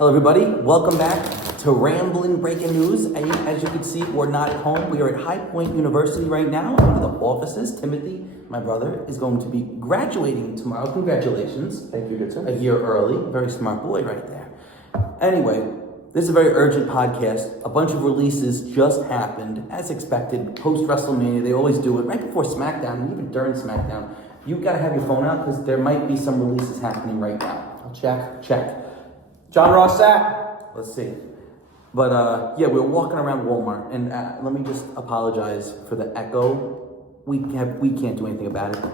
Hello, everybody. Welcome back to Ramblin' Breaking News. And as you can see, we're not at home. We are at High Point University right now. One of the offices, Timothy, my brother, is going to be graduating tomorrow. Congratulations. Thank you, good sir. A year early. Very smart boy right there. Anyway, this is a very urgent podcast. A bunch of releases just happened, as expected, post-WrestleMania. They always do it right before SmackDown, and even during SmackDown. You've got to have your phone out because there might be some releases happening right now. I'll check. Check. John Ross Sapp. Let's see. But yeah, we were walking around Walmart, and let me just apologize for the echo. We can't do anything about it.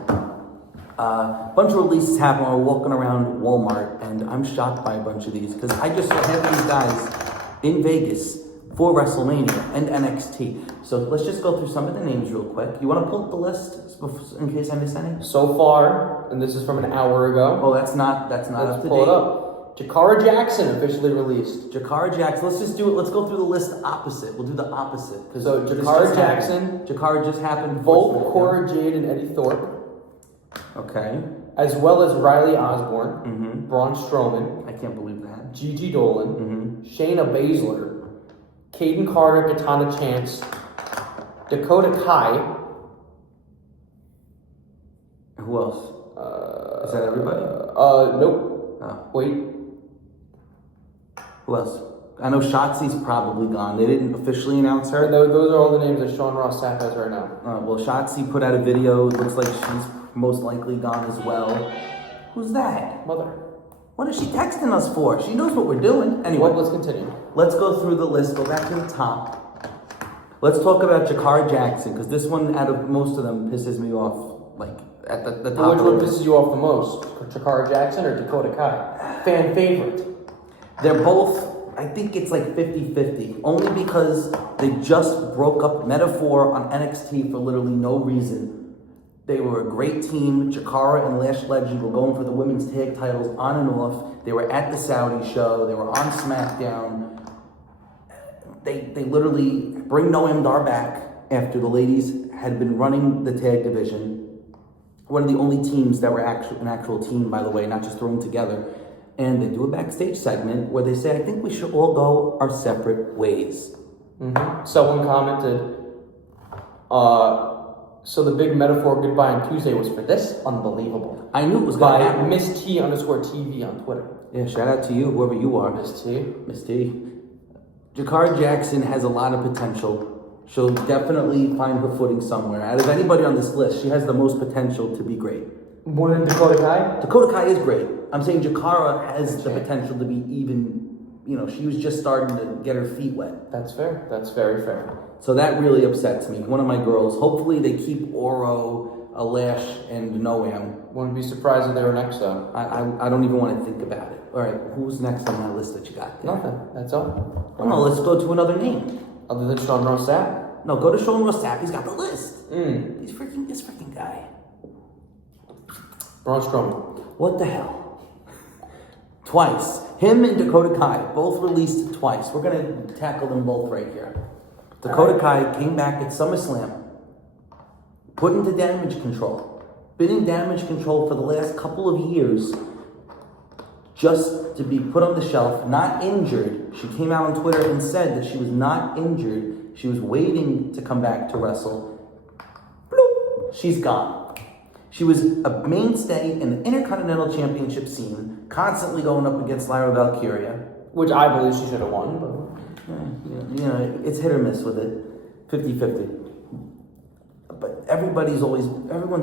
A bunch of releases happened while we're walking around Walmart, and I'm shocked by a bunch of these because I just saw half of these guys in Vegas for WrestleMania and NXT. So let's just go through some of the names real quick. You want to pull up the list in case I miss any? So far, and this is from an hour ago. Oh, that's not Let's up to pull date. it up. Jakara Jackson officially released. Jakara Jackson. Let's just do it. Let's go through the list opposite. We'll do the opposite. So Jakara Jackson. Jakara just happened. Volk, Cora Jade, and Eddie Thorpe. Okay. As well as Riley Osborne. Mm-hmm. Braun Strowman. I can't believe that. Gigi Dolan. Mm-hmm. Shayna Baszler. Caden Carter, Katana Chance. Dakota Kai. Who else? Is that everybody? Nope. Oh. Wait. Who else? I know Shotzi's probably gone. They didn't officially announce her. Those are all the names that Sean Ross Sapp has right now. Well, Shotzi put out a video. It looks like she's most likely gone as well. Who's that? Mother. What is she texting us for? She knows what we're doing. Anyway, Let's continue. let's go through the list. Go back to the top. Let's talk about Jakara Jackson, because this one, out of most of them, pisses me off. Like, at the top. Which one pisses you off the most? Jakara Jackson or Dakota Kai? Fan favorite. They're both, I think it's like 50-50. Only because they just broke up Metaphor on NXT for literally no reason. They were a great team. Jakara and Lash Legend were going for the women's tag titles on and off. They were at the Saudi show. They were on SmackDown. They literally bring Noam Dar back after the ladies had been running the tag division. One of the only teams that were an actual team, by the way, not just thrown together. And they do a backstage segment where they say, I think we should all go our separate ways. Mm-hmm. Someone commented, so the big Metaphor goodbye on Tuesday was for this? Unbelievable. I knew it was going to happen. Miss T_TV on Twitter. Yeah, shout out to you, whoever you are. Miss T. Miss T. Jakara Jackson has a lot of potential. She'll definitely find her footing somewhere. Out of anybody on this list, she has the most potential to be great. More than Dakota Kai? Dakota Kai is great. I'm saying Jakara has the potential to be even, she was just starting to get her feet wet. That's fair. That's very fair. So that really upsets me. One of my girls. Hopefully they keep Oro, Alash, and Noam. Wouldn't be surprised if they were next, though. I don't even want to think about it. All right, who's next on that list that you got there? Nothing. That's all. Oh, no, let's go to another name. Other than Sean Ross Sapp? No, go to Sean Ross Sapp. He's got the list. Mm. This freaking guy. Braun Strowman. What the hell? Twice. Him and Dakota Kai both released twice. We're going to tackle them both right here. Dakota Kai came back at SummerSlam, put into Damage Control. Been in Damage Control for the last couple of years, just to be put on the shelf, not injured. She came out on Twitter and said that she was not injured. She was waiting to come back to wrestle. Bloop. She's gone. She was a mainstay in the Intercontinental Championship scene, constantly going up against Lyra Valkyria. Which I believe she should have won, but... It's hit or miss with it. 50-50. But everyone's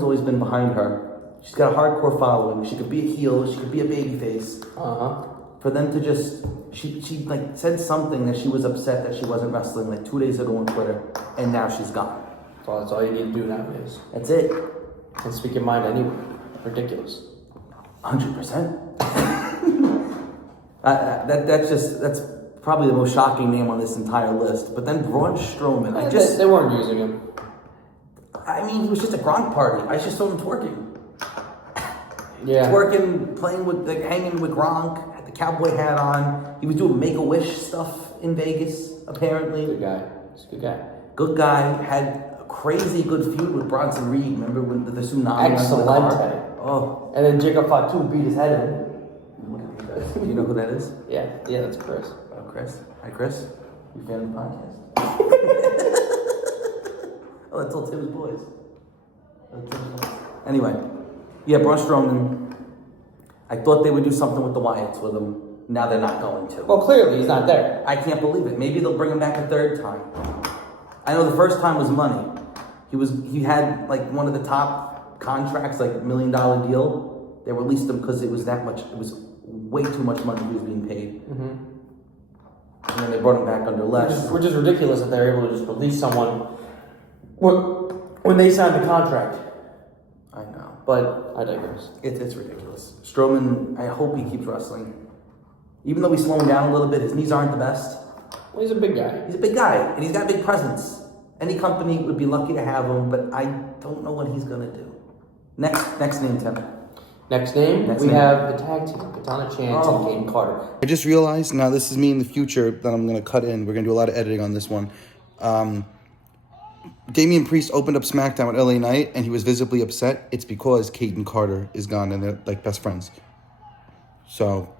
always been behind her. She's got a hardcore following. She could be a heel, she could be a babyface. Uh-huh. For them to just... She said something that she was upset that she wasn't wrestling 2 days ago on Twitter, and now she's gone. So that's all you need to do nowadays. That's it. And speak your mind anyway. Ridiculous. 100%. That's probably the most shocking name on this entire list. But then Braun Strowman. They weren't using him. I mean, he was just a Gronk party. I just saw him twerking. Yeah. Twerking, playing with, hanging with Gronk, had the cowboy hat on. He was doing Make-A-Wish stuff in Vegas, apparently. Good guy. He's a good guy. Good guy. Had a crazy good feud with Bronson Reed. Remember when the tsunami? Excellent. Oh. And then Jacob Fatu beat his head in. Do you know who that is? Yeah, that's Chris. Oh, Chris. Hi, Chris. You fan of the podcast? Oh, that's all Tim's boys. Anyway, yeah, Braun Strowman. I thought they would do something with the Wyatts with him. Now they're not going to. Well, clearly he's not there. I can't believe it. Maybe they'll bring him back a third time. I know the first time was money. He had like one of the top contracts, like $1 million deal. They released him because it was that much. It was way too much money he was being paid. Mm-hmm. And then they brought him back under less. Which is ridiculous that they're able to just release someone when they signed the contract. I know. But I digress. It's ridiculous. Strowman, I hope he keeps wrestling. Even though he's slowing down a little bit, his knees aren't the best. Well, he's a big guy. He's a big guy, and he's got a big presence. Any company would be lucky to have him, but I don't know what he's going to do. Next name, Tim. Next name, we have the tag team, Katana Chance and Caden Carter. I just realized, now this is me in the future that I'm going to cut in. We're going to do a lot of editing on this one. Damian Priest opened up SmackDown with LA Knight, and he was visibly upset. It's because Caden Carter is gone, and they're like best friends. So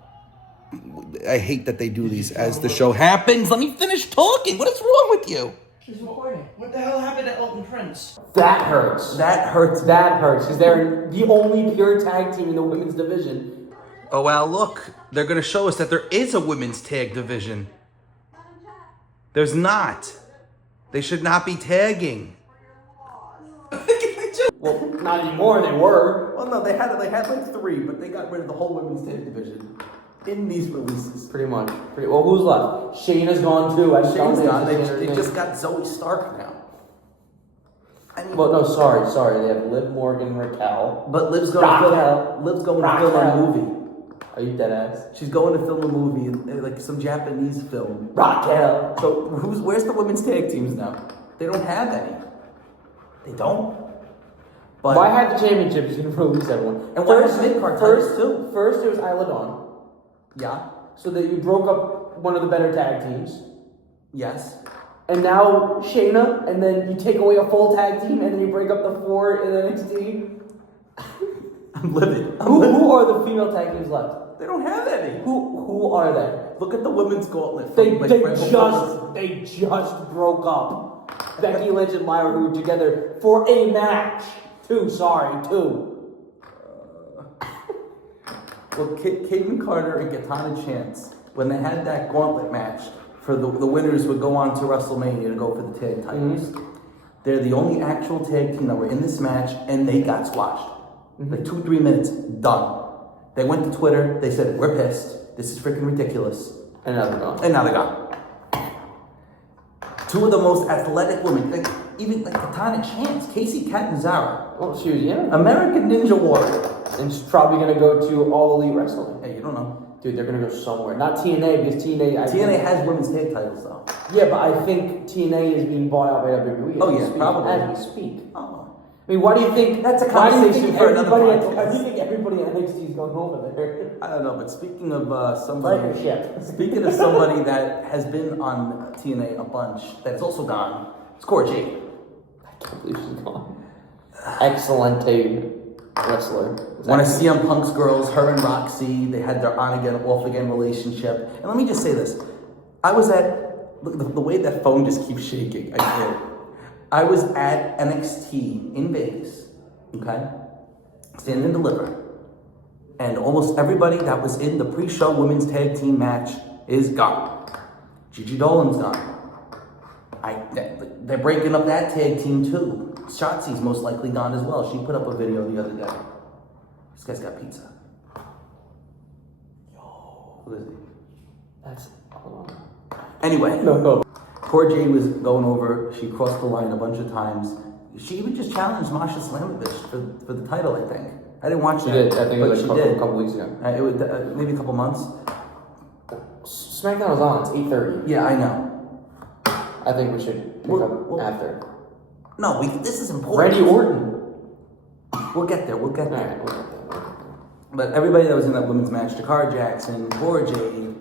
I hate that they do these as the show happens. Let me finish talking. What is wrong with you? She's recording. What the hell happened to Elton Prince? That hurts. That hurts. That hurts, because they're the only pure tag team in the women's division. Oh, wow, look. They're going to show us that there is a women's tag division. There's not. They should not be tagging. Well, not anymore, they were. Well, no, they had like 3, but they got rid of the whole women's tag division in these releases. Pretty much. Well, who's left? Shayna's gone too. Shane's gone. They just got Zoe Stark now. I mean, Well, no, sorry. They have Liv Morgan, Raquel. but Liv's going to film a movie. Are you dead ass? She's going to film a movie, like some Japanese film. Raquel. So where's the women's tag teams now? They don't have any. They don't. But Why have the championships in release everyone? And why have mid-card titles too? First, it was Isla Dawn. Yeah. So that you broke up one of the better tag teams. Yes. And now Shayna, and then you take away a full tag team, and then you break up the 4 in NXT. I'm livid. Who are the female tag teams left? They don't have any. Who are they? Look at the women's gauntlet. They Like, just broke up. Becky Lynch and Lyra were together for a match. 2. Well, Caden Carter and Katana Chance, when they had that gauntlet match, for the winners would go on to WrestleMania to go for the tag titles. Mm-hmm. They're the only actual tag team that were in this match, and they got squashed. Like 2-3 minutes, done. They went to Twitter, they said, we're pissed, this is freaking ridiculous. And now they're gone. And now they're gone. 2 of the most athletic women, even like Katana Chance, Casey Catanzaro, Well, she was, yeah. American Ninja Warrior. And she's probably going to go to All Elite Wrestling. Hey, you don't know. Dude, they're going to go somewhere. Not TNA, because TNA... TNA has women's tag titles, though. Yeah, but I think TNA is being bought out by WWE. Oh, yeah, probably. As we speak. Oh. I mean, why do you think... That's a conversation for another podcast. Why do you think everybody at NXT is going over there? I don't know, but speaking of somebody... Like your shit. Speaking of somebody that has been on TNA a bunch, that's also gone, it's Cora Jade. I can't believe she's gone. Excellent wrestler. One of CM Punk's girls, her and Roxy, they had their on-again, off-again relationship. And let me just say this. I was at... Look, the way that phone just keeps shaking, I can't. I was at NXT in Vegas, okay? Stand and Deliver. And almost everybody that was in the pre-show women's tag team match is gone. Gigi Dolan's gone. They're breaking up that tag team too. Shotzi's most likely gone as well. She put up a video the other day. This guy's got pizza. Yo, who is he? That's... Hold on. Anyway. No. Cora Jade was going over. She crossed the line a bunch of times. She even just challenged Masha Slamovich for the title, I think. I didn't watch that. She did. I think it was she a did. couple weeks ago. It was maybe a couple months. SmackDown is on. It's 8:30. Yeah, I know. I think we should pick up after. No, this is important. Randy Orton. We'll get there. All right, we'll get there. But everybody that was in that women's match, Dakar Jackson, Cora Jade,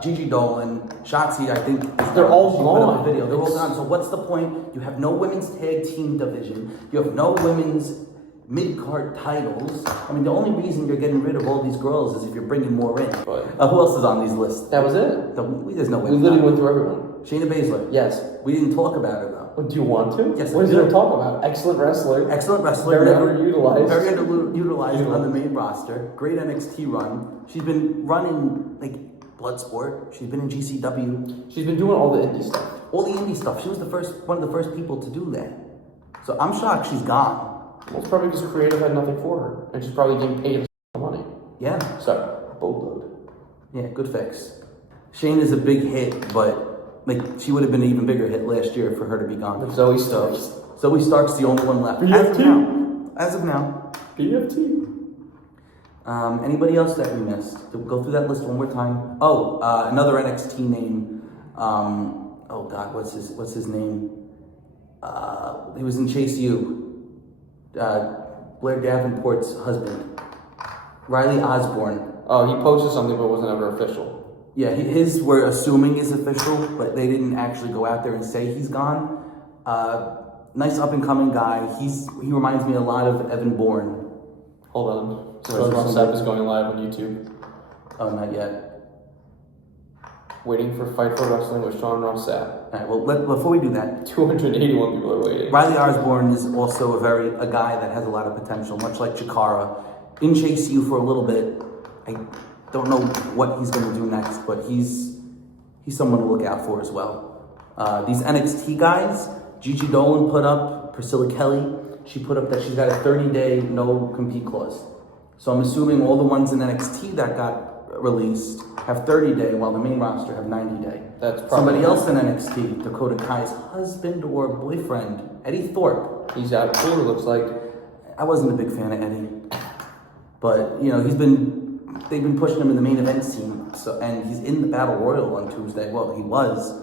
Gigi Dolan, Shotzi, I think They're all she put up gone. a video. They're all gone. So what's the point? You have no women's tag team division. You have no women's mid-card titles. I mean, the only reason you're getting rid of all these girls is if you're bringing more in. Right. Who else is on these lists? That was it. There's no way. We literally went through everyone. Shayna Baszler. Yes. We didn't talk about her though. Do you want to? Yes, What is I do. there to talk about? Excellent wrestler. Excellent wrestler. Very never- underutilized. Very underutilized on the main roster. Great NXT run. She's been running like Bloodsport. She's been in GCW. She's been doing all the indie stuff. All the indie stuff. She was one of the first people to do that. So I'm shocked she's gone. Well, it's probably because creative had nothing for her, and she's probably getting paid money. Yeah. Sorry, boatload. Yeah, good fix. Shane is a big hit, but like she would have been an even bigger hit last year for her to be gone. But Zoe Starks. Zoe Stark's the only one left. BFT. As of now. BFT. Anybody else that we missed? We'll go through that list one more time. Oh, another NXT name. Oh God, what's his name? He was in Chase U. Blair Davenport's husband, Riley Osborne. Oh, he posted something, but it wasn't ever official. Yeah, his we're assuming is official, but they didn't actually go out there and say he's gone. Nice up and coming guy. He reminds me a lot of Evan Bourne. Hold on. So Ross Sapp is going live on YouTube. Oh, not yet. Waiting for Fight for Wrestling with Sean Ross Sapp. All right. Well, before we do that, 281 people are waiting. Riley Osborne is also a guy that has a lot of potential, much like Chikara. In Chase U for a little bit. I don't know what he's going to do next, but he's someone to look out for as well. These NXT guys, Gigi Dolan put up, Priscilla Kelly, she put up that she's got a 30-day no-compete clause. So I'm assuming all the ones in NXT that got released have 30-day, while the main roster have 90-day. That's probably somebody else in NXT, Dakota Kai's husband or boyfriend, Eddie Thorpe. He's out too, it looks like. I wasn't a big fan of Eddie, but you know they've been pushing him in the main event scene. So and he's in the Battle Royal on Tuesday. Well, he was.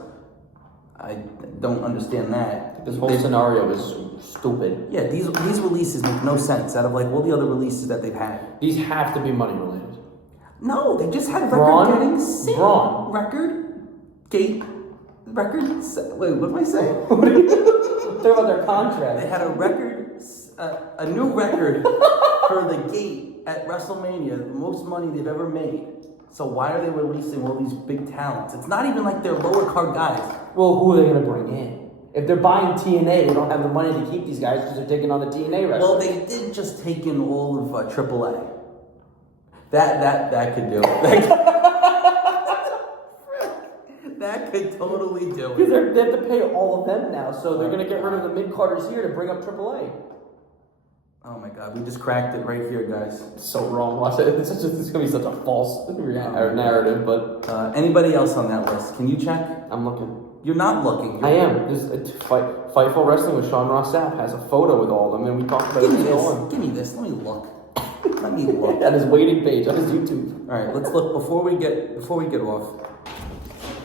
I don't understand that. This whole scenario is stupid. Yeah, these releases make no sense out of like all the other releases that they've had. These have to be money related. No, they just had Braun? record getting sick. Braun. Record, gate, record. Wait, what am I saying? They're about their They contract. had a record, a new record for the gate at WrestleMania, the most money they've ever made. So why are they releasing all these big talents? It's not even like they're lower card guys. Well, who are they going to bring in? If they're buying TNA, they don't have the money to keep these guys because they're taking on the TNA wrestlers. Well, they did just take in all of AAA. That could do it. That could totally do Because it. they have to pay all of them now, so they're going to get rid of the mid-carders here to bring up AAA. Oh my God, we just cracked it right here, guys. It's so wrong. Watch it. It's going to be such a false narrative, but Anybody else on that list? Can you check? I'm looking. You're not looking. I am. This Fightful Wrestling with Sean Ross Sapp has a photo with all of them, and we talked about Give it. me this. Give me this. Let me look. Let me look. At his waiting page on his YouTube. All right, let's look before we get off.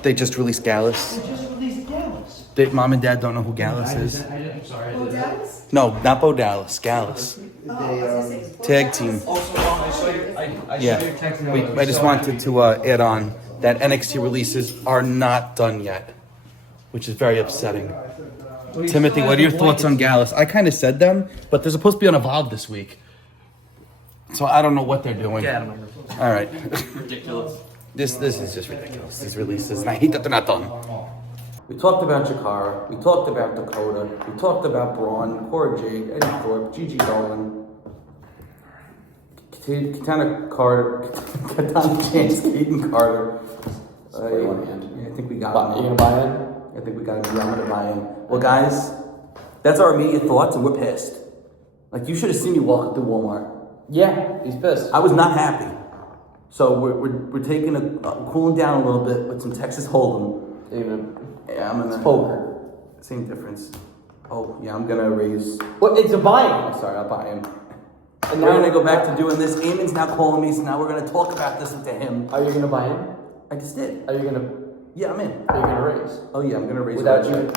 They just released Gallus. They just released Dallas. Mom and Dad don't know who Gallus is. I'm sorry. Oh, Dallas? No, not Bo Dallas. Gallus. Oh, I was gonna say, Tag team. Also, Ron, I saw your, I Yeah. saw your text. I just wanted to add on that NXT releases are not done yet, which is very upsetting. Timothy, what are your thoughts on Gallus? I kind of said them, but they're supposed to be on Evolve this week. So I don't know what they're doing. Get out of my room. All right. Ridiculous. This is just ridiculous, these releases, and I hate that they're not done. We talked about Chikara. We talked about Dakota. We talked about Braun, Cora Jade, Eddie Thorpe, Gigi Dolan, Katana Carter, Katana Chance, Caden Carter. Play one hand. Yeah, I think we got You him. gonna buy in? I think we got him. I'm gonna buy him. Well, guys, that's our immediate thoughts, and we're pissed. Like you should have seen me walking through Walmart. Yeah, he's pissed. I was not happy. So we're taking cooling down a little bit with some Texas Hold'em. Yeah, I'm gonna. It's poker. Same difference. Oh yeah, I'm gonna raise. Well, it's a buy-in. Oh, sorry, I'll buy him. And We're gonna go back to doing this. Eamon's now calling me, so now we're gonna talk about this to him. Are you gonna buy in? I just did. Are you gonna? Yeah, I'm in. Are you gonna raise? Oh yeah, I'm gonna raise Without my you? check.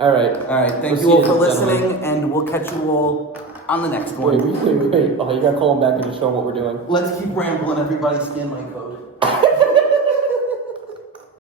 All right. All right, thank We'll you all see for you, listening, gentlemen. and we'll catch you all on the next one. Wait. Oh, you gotta call him back and just show him what we're doing. Let's keep rambling. Everybody scan my code.